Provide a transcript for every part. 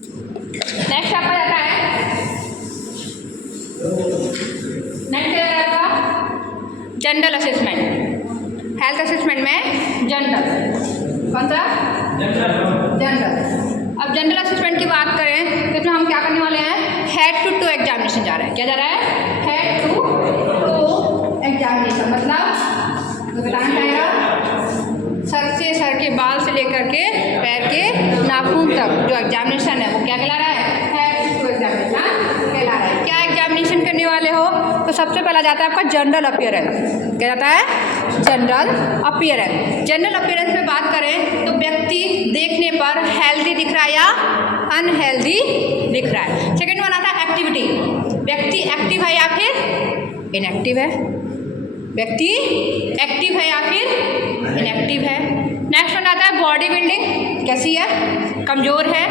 Next आपका जाता है, नेक्स्ट आपका जनरल असेसमेंट। हेल्थ असेसमेंट में जनरल, कौन सा? जनरल। अब जनरल असेसमेंट की बात करें तो इसमें हम क्या करने वाले हैं, हेड टू टू एग्जामिनेशन जा रहे हैं। क्या जा रहा है? Head to toe examination. मतलब तो बताना चाहेगा सर से, सर के बाल से लेकर के पैर के नाखून तक जो एग्जामिनेशन है वो क्या कहला रहा है? हेड टू एग्जामिनेशन कहला रहा है। क्या एग्जामिनेशन करने वाले हो तो सबसे पहला जाता है आपका जनरल अपीयरेंस। क्या जाता है? General appearance. जनरल अपीयरेंस में बात करें तो व्यक्ति देखने पर हेल्दी दिख रहा है या अनहेल्दी दिख रहा है। सेकेंड वन आता है एक्टिविटी। व्यक्ति एक्टिव है या फिर इनएक्टिव है। व्यक्ति एक्टिव है या फिर इनएक्टिव है। नेक्स्ट वन आता है बॉडी बिल्डिंग कैसी है? कमज़ोर है।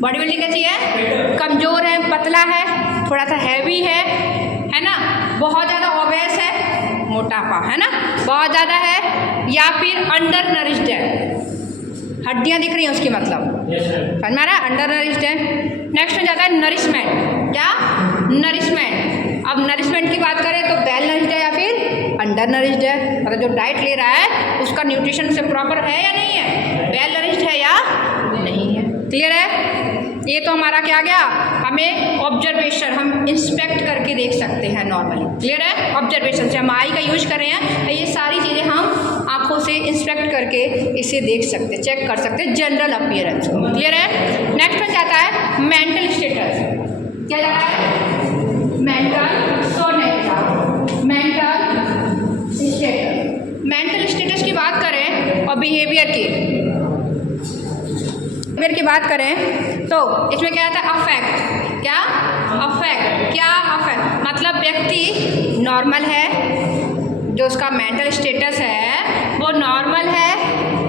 बॉडी बिल्डिंग कैसी है? कमज़ोर है, पतला है, थोड़ा सा हैवी है ना, बहुत ज़्यादा ओबेस है, मोटापा है ना, बहुत ज़्यादा है, या फिर अंडर नरिश्ड है, हड्डियाँ दिख रही हैं उसकी, मतलब समझ में आ रहा है? अंडर नरिश्ड है। नेक्स्ट में जाता है नरिशमेंट। क्या? नरिशमेंट। अब नरिशमेंट की बात करें तो वेल नरिश्ड है या फिर अंडर नरिश्ड है, मतलब जो डाइट ले रहा है उसका न्यूट्रिशन से प्रॉपर है या नहीं है, वेल नरिश्ड है या नहीं है। क्लियर है? ये तो हमारा क्या गया, हमें ऑब्जर्वेशन, हम इंस्पेक्ट करके देख सकते हैं नॉर्मली। क्लियर है? ऑब्जर्वेशन से हम आई का यूज कर रहे हैं, ये सारी चीज़ें हम आंखों से इंस्पेक्ट करके इसे देख सकते, चेक कर सकते जनरल अपीयरेंस को। क्लियर है? नेक्स्ट में जाता है मेंटल स्टेटस। क्या जाता है? Mental status. मेंटल स्टेटस की बात करें और बिहेवियर की बात करें तो इसमें क्या आता है? अफेक्ट। क्या? अफेक्ट। क्या अफेक्ट? मतलब व्यक्ति नॉर्मल है, जो उसका मेंटल स्टेटस है वो नॉर्मल है,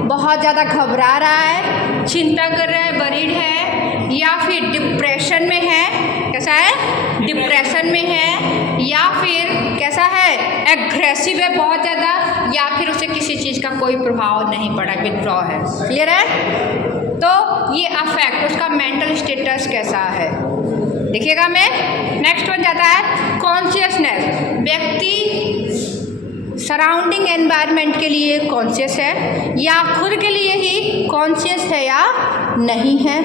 बहुत ज़्यादा घबरा रहा है, चिंता कर रहा है, वरीड है, या फिर डिप्रेशन में है। कैसा है? डिप्रेशन में है, या फिर कैसा है? एग्रेसिव है बहुत ज़्यादा, या फिर उसे किसी चीज़ का कोई प्रभाव नहीं पड़ा, विथड्रॉ है। क्लियर है? तो ये अफेक्ट, उसका मेंटल स्टेटस कैसा है देखिएगा मैं। नेक्स्ट वन जाता है कॉन्शियसनेस। व्यक्ति सराउंडिंग एनवायरनमेंट के लिए कॉन्शियस है या खुद के लिए ही कॉन्शियस है या नहीं है,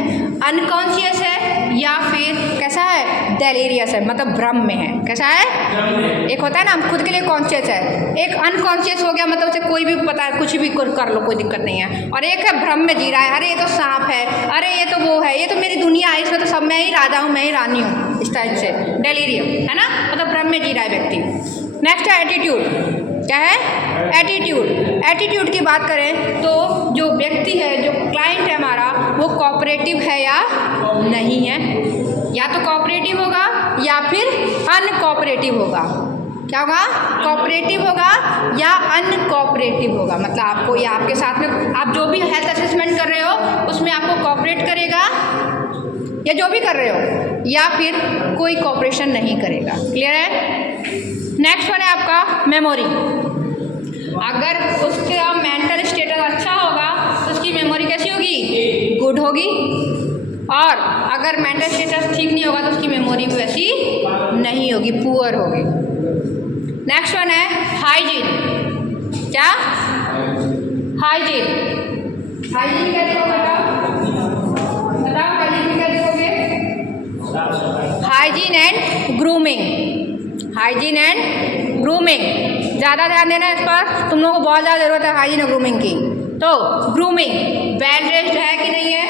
अनकॉन्शियस है या फिर कैसा है? डेलीरियस है, मतलब भ्रम में है। कैसा है? एक होता है ना हम खुद के लिए कॉन्शियस है, एक अनकॉन्शियस हो गया, मतलब उसे कोई भी पता है, कुछ भी कर लो, कोई दिक्कत नहीं है। और एक है भ्रम में जी रहा है, अरे ये तो सांप है, अरे ये तो वो है, ये तो मेरी दुनिया है, इसमें तो सब मैं ही राजा हूँ, मैं ही रानी हूँ, इस टाइप से डेलीरियम है ना, मतलब भ्रम में जी रहा है व्यक्ति। नेक्स्ट है एटीट्यूड। क्या है? एटीट्यूड। एटीट्यूड की बात करें तो जो व्यक्ति है, जो क्लाइंट है हमारा, वो कोऑपरेटिव है या नहीं है, या तो कोऑपरेटिव होगा या फिर अनकोऑपरेटिव होगा। क्या होगा? कोऑपरेटिव होगा या अनकोऑपरेटिव होगा, मतलब आपको या आपके साथ में आप जो भी हेल्थ असेसमेंट कर रहे हो उसमें आपको कोऑपरेट करेगा या जो भी कर रहे हो, या फिर कोई कोऑपरेशन नहीं करेगा। क्लियर है? नेक्स्ट वन है आपका मेमोरी। अगर उसका मेंटल स्टेटस अच्छा होगा तो उसकी मेमोरी कैसी होगी? गुड होगी। और अगर मेंटल स्टेटस ठीक नहीं होगा तो उसकी मेमोरी भी वैसी नहीं होगी, पुअर होगी। नेक्स्ट वन है हाइजीन। क्या? हाइजीन। हाइजीन क्या देखोगे? बताओ हाइजीन क्या देखोगे? Hygiene and grooming. Hygiene and grooming, ज़्यादा ध्यान देना इस पर, तुम लोगों को बहुत ज़्यादा ज़रूरत है हाइजीन और ग्रूमिंग की। तो ग्रूमिंग, वेल ड्रेस्ड है कि नहीं है,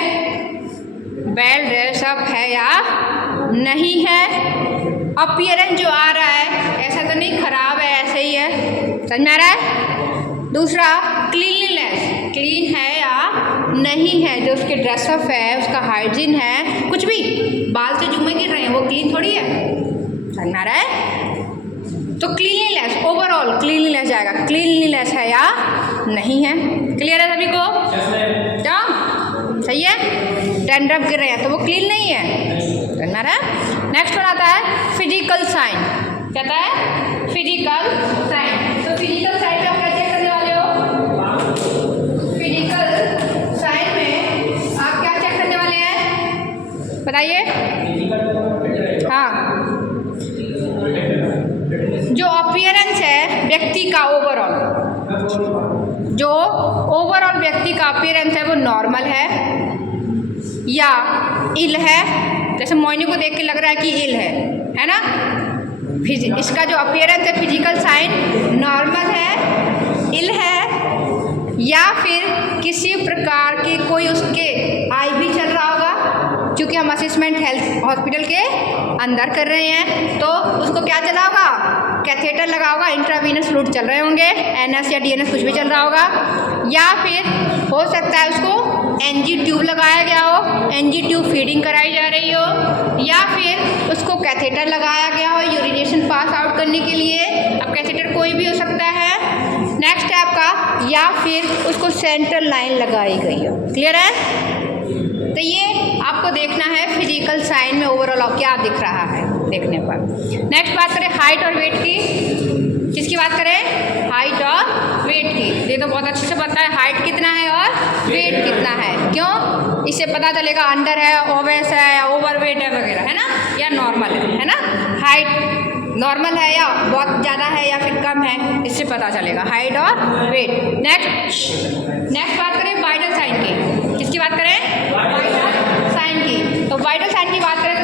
वेल ड्रेसअप है या नहीं है, अपीयरेंस जो आ रहा है ऐसा तो नहीं खराब है, ऐसे ही है, समझ में आ रहा है। दूसरा क्लीनलीनेस, क्लीन है या नहीं है, जो उसके ड्रेसअप है, उसका हाइजीन है, कुछ भी बाल से जुम्मे गिर रहे हैं वो क्लीन थोड़ी है, समझ में आ रहा है। तो क्लीनलीनेस, ओवरऑल क्लीनलीनेस जाएगा, क्लीनलीनेस है या नहीं है। क्लियर है सभी को? क्या सही है? डैंड्रफ गिर रहे हैं तो वो क्लीन नहीं है, समझ में आ रहा है। नेक्स्ट वन आता है फिजिकल साइन। क्या आता है? Physical sign. तो फिजिकल साइन में आप क्या चेक करने वाले हो? फिजिकल साइन में आप क्या चेक करने वाले हैं? बताइए। हाँ, जो अपीयरेंस है व्यक्ति का ओवरऑल, जो ओवरऑल व्यक्ति का अपीयरेंस है वो नॉर्मल है या इल है। जैसे मोइनी को देख के लग रहा है कि इल है ना। इसका जो अपीयरेंस है फिजिकल साइन नॉर्मल है, इल है, या फिर किसी प्रकार की कोई उसके आई भी चल रहा होगा, क्योंकि हम असेसमेंट हेल्थ हॉस्पिटल के अंदर कर रहे हैं, तो उसको क्या चला होगा, कैथेटर लगा होगा, इंट्रावीनस फ्लूइड चल रहे होंगे, एनएस या डीएनएस कुछ भी चल रहा होगा, या फिर हो सकता है उसको एनजी ट्यूब लगाया गया हो, एनजी ट्यूब फीडिंग कराई जा रही हो, या फिर उसको कैथेटर लगाया गया हो यूरिनेशन पास आउट करने के लिए। अब कैथेटर कोई भी हो सकता है। नेक्स्ट है आपका, या फिर उसको सेंट्रल लाइन लगाई गई हो। क्लियर है? तो ये आपको देखना है फिजिकल साइन में ओवरऑल क्या दिख रहा है देखने पर। नेक्स्ट बात करें हाइट और वेट की। किसकी बात करें? हाइट और वेट की। ये तो बहुत अच्छे से पता है हाइट कितना है और वेट कितना है। क्यों? इससे पता चलेगा अंडर है, ओवेस है या ओवरवेट है वगैरह, है ना, या नॉर्मल है ना। हाइट नॉर्मल है या बहुत ज़्यादा है या फिर कम है, इससे पता चलेगा हाइट और वेट। नेक्स्ट बात करें वाइटल साइन की। किसकी बात करें? वाइटल साइन की। तो वाइटल साइन की बात करें